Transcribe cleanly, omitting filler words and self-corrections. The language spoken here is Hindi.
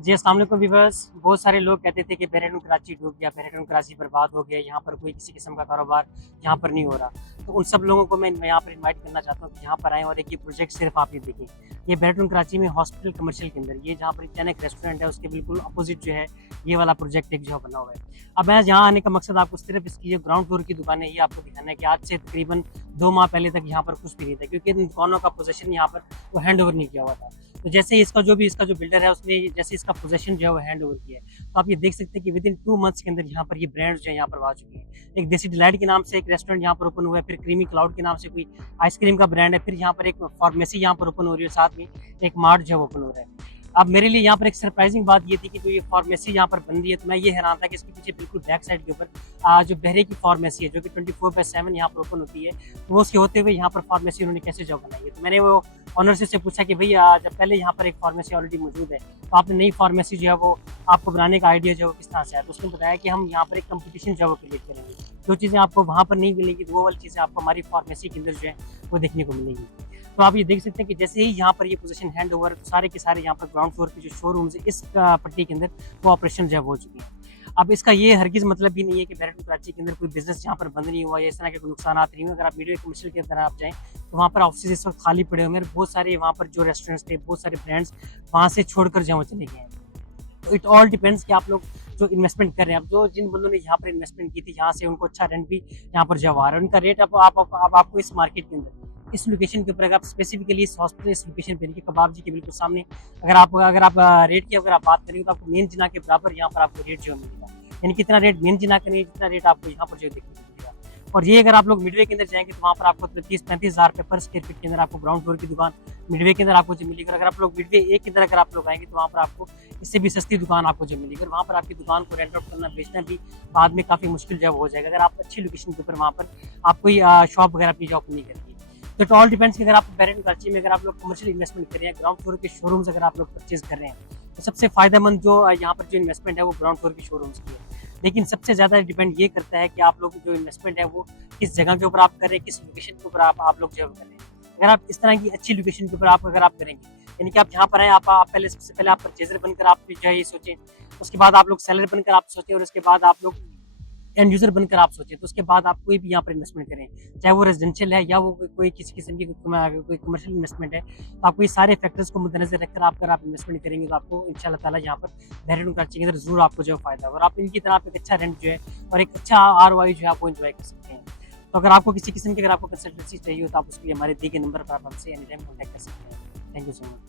जी, अस्सलाम वालेकुम व्यूअर्स। बहुत सारे लोग कहते थे कि देहरादून कराची डूब गया, देहरादून कराची बर्बाद हो गया, यहाँ पर कोई किसी किस्म का कारोबार यहाँ पर नहीं हो रहा। तो उन सब लोगों को मैं यहाँ पर इनवाइट करना चाहता हूँ कि यहाँ पर आएँ और एक ये प्रोजेक्ट सिर्फ आप ये देखें। ये देहरादून कराची में हॉस्पिटल कमर्शियल के अंदर, ये जहाँ पर चाणक्य रेस्टोरेंट है उसके बिल्कुल अपोजिट जो है ये वाला प्रोजेक्ट एक जो बना हुआ है। अब मैं यहाँ आने का मकसद आपको सिर्फ इसकी जो ग्राउंड फ्लोर की दुकान है ये आपको दिखाना है कि आज से तकरीबन 2 माह पहले तक यहाँ पर कुछ भी नहीं था, क्योंकि इन दुकानों का पोजीशन यहाँ पर वो हैंड ओवर नहीं किया हुआ था। तो जैसे ही इसका जो बिल्डर है उसने जैसे इसका पोजीशन जो है वो हैंड ओवर किया है, तो आप ये देख सकते हैं कि विद इन 2 मंथ्स के अंदर यहाँ पर ये ब्रांड्स जो है यहाँ पर आ चुके हैं। एक देसी डिलाइट के नाम से एक रेस्टोरेंट यहाँ पर ओपन हुआ है, फिर क्रीमी क्लाउड के नाम से कोई आइसक्रीम का ब्रांड है, फिर यहाँ पर एक फार्मेसी यहाँ पर ओपन हो रही है, साथ में एक मार्ट जो है ओपन हो रहा है। अब मेरे लिए यहाँ पर एक सरप्राइजिंग बात ये थी कि जो ये फार्मेसी यहाँ पर बन रही है, तो मैं ये हैरान था कि इसके पीछे बिल्कुल बैक साइड के ऊपर जो बहरे की फार्मेसी है जो कि 24/7 यहाँ पर ओपन होती है, तो वो उसके होते हुए यहाँ पर फार्मेसी उन्होंने कैसे जॉब बनाई है। तो मैंने वो ऑनर से पूछा कि भैया जब पहले यहाँ पर एक फार्मेसी ऑलरेडी मौजूद है, तो आपने नई फार्मेसी जो है वो आपको बनाने का आइडिया जो है किस तरह से है। तो उसने बताया कि हम यहाँ पर एक कंपटीशन जो है वो क्रिएट करेंगे, जो चीज़ें आपको वहाँ पर नहीं मिलेगी तो वो वाली चीज़ें आपको हमारी फार्मेसी के अंदर जो है वो देखने को मिलेगी। तो आप ये देख सकते हैं कि जैसे ही यहाँ पर ये पोजीशन हैंड ओवर, सारे के सारे यहाँ पर ग्राउंड फ्लोर के जो शोरूम्स है इस पट्टी के अंदर वो ऑपरेशन जो है हो चुके हैं। अब इसका ये हरगिज़ मतलब भी नहीं है कि देहरादून कराची के अंदर कोई बिजनेस यहाँ पर बंद नहीं हुआ या इस तरह के कोई नुकसानात नहीं हुए। अगर आप मीडिया कमर्शियल की तरह आप जाएँ तो वहाँ पर ऑफिस इस वक्त खाली पड़े हुए हैं, बहुत सारे वहाँ पर जो रेस्टोरेंट्स थे, बहुत सारे ब्रांड्स वहाँ से छोड़कर जो चले गए हैं। तो इट ऑल डिपेंड्स कि आप लोग जो इन्वेस्टमेंट कर रहे हैं। अब जो जिन बंदों ने यहाँ पर इन्वेस्टमेंट की थी, यहाँ से उनको अच्छा रेंट भी यहाँ पर जब आ रहा है, उनका रेट अब आप आपको इस मार्केट के अंदर इस लोकेशन के ऊपर अगर आप स्पेसिफिकली इस हॉस्पिटल इस लोकेशन पे देखिए, कबाब जी के बिल्कुल सामने अगर आप रेट की अगर आप बात करेंगे तो आपको मेन जिना के बराबर यहाँ पर आपको रेट जो मिलेगा, यानी कितना रेट मेन जिना का नहीं, जितना रेट आपको यहाँ पर जो देखने को मिलेगा। और ये अगर आप लोग मिडवे के अंदर जाएंगे तो वहाँ पर आपको 30-35 हज़ार रुपये पर स्क्वायर फीट के अंदर आपको ग्राउंड फ्लोर की दुकान मिडवे के अंदर आपको जो मिलेगी। अगर आप लोग मिडवे एक के अंदर अगर आप लोग आएंगे तो वहाँ पर आपको इससे भी सस्ती दुकान आपको जो मिलेगी, और वहाँ पर आपकी दुकान को रेंट आउट करना बेचना भी बाद में काफ़ी मुश्किल जब हो जाएगा अगर आप अच्छी लोकेशन के ऊपर वहाँ पर आप कोई शॉप वगैरह अपनी जॉब नहीं करती। तो इट ऑल डिपेंड्स कि अगर आप देहरादून कराची में अगर आप लोग कमर्शियल इन्वेस्टमेंट कर रहे हैं, ग्राउंड फ्लोर के शोरूम्स अगर आप लोग परचेज कर रहे हैं, तो सबसे फायदेमंद जो यहाँ पर जो इन्वेस्टमेंट है वो ग्राउंड फ्लोर के शोरूम्स की है। लेकिन सबसे ज़्यादा डिपेंड ये करता है कि आप लोग जो इन्वेस्टमेंट है वो किस जगह के ऊपर आप कर रहे हैं, किस लोकेशन के ऊपर आप लोग जो कर रहे हैं। अगर आप इस तरह की अच्छी लोकेशन के ऊपर अगर आप करेंगे, यानी कि आप यहाँ पर आए, आप पहले सबसे पहले आप परचेजर बनकर आप जो है ये सोचें, उसके बाद आप लोग सेलर बनकर आप सोचें, और उसके बाद आप लोग एंड यूजर बनकर आप सोचें, तो उसके बाद आप कोई भी यहाँ पर इन्वेस्टमेंट करें, चाहे वो रेजिडेंशियल है या वो कोई किसी किस्म की कोई कमर्शियल इन्वेस्टमेंट है, तो आपको ये सारे फैक्टर्स को मद्देनजर रखकर अगर आप इन्वेस्टमेंट करेंगे तो आपको इंशाल्लाह ताला यहाँ पर देहरादून कराची के अंदर जरूर आपको जो फायदा होगा, और आप इनकी तरह आप एक अच्छा रेंट जो है और एक अच्छा ROI जो है आपको एंजॉय कर सकते हैं। तो अगर आपको किसी किस्म की अगर आपको कंसल्टेंसी चाहिए हो तो आप उसके लिए हमारे दिए गए नंबर पर आप हमसे एनी टाइम कॉन्टैक्ट कर सकते हैं। Thank you so much.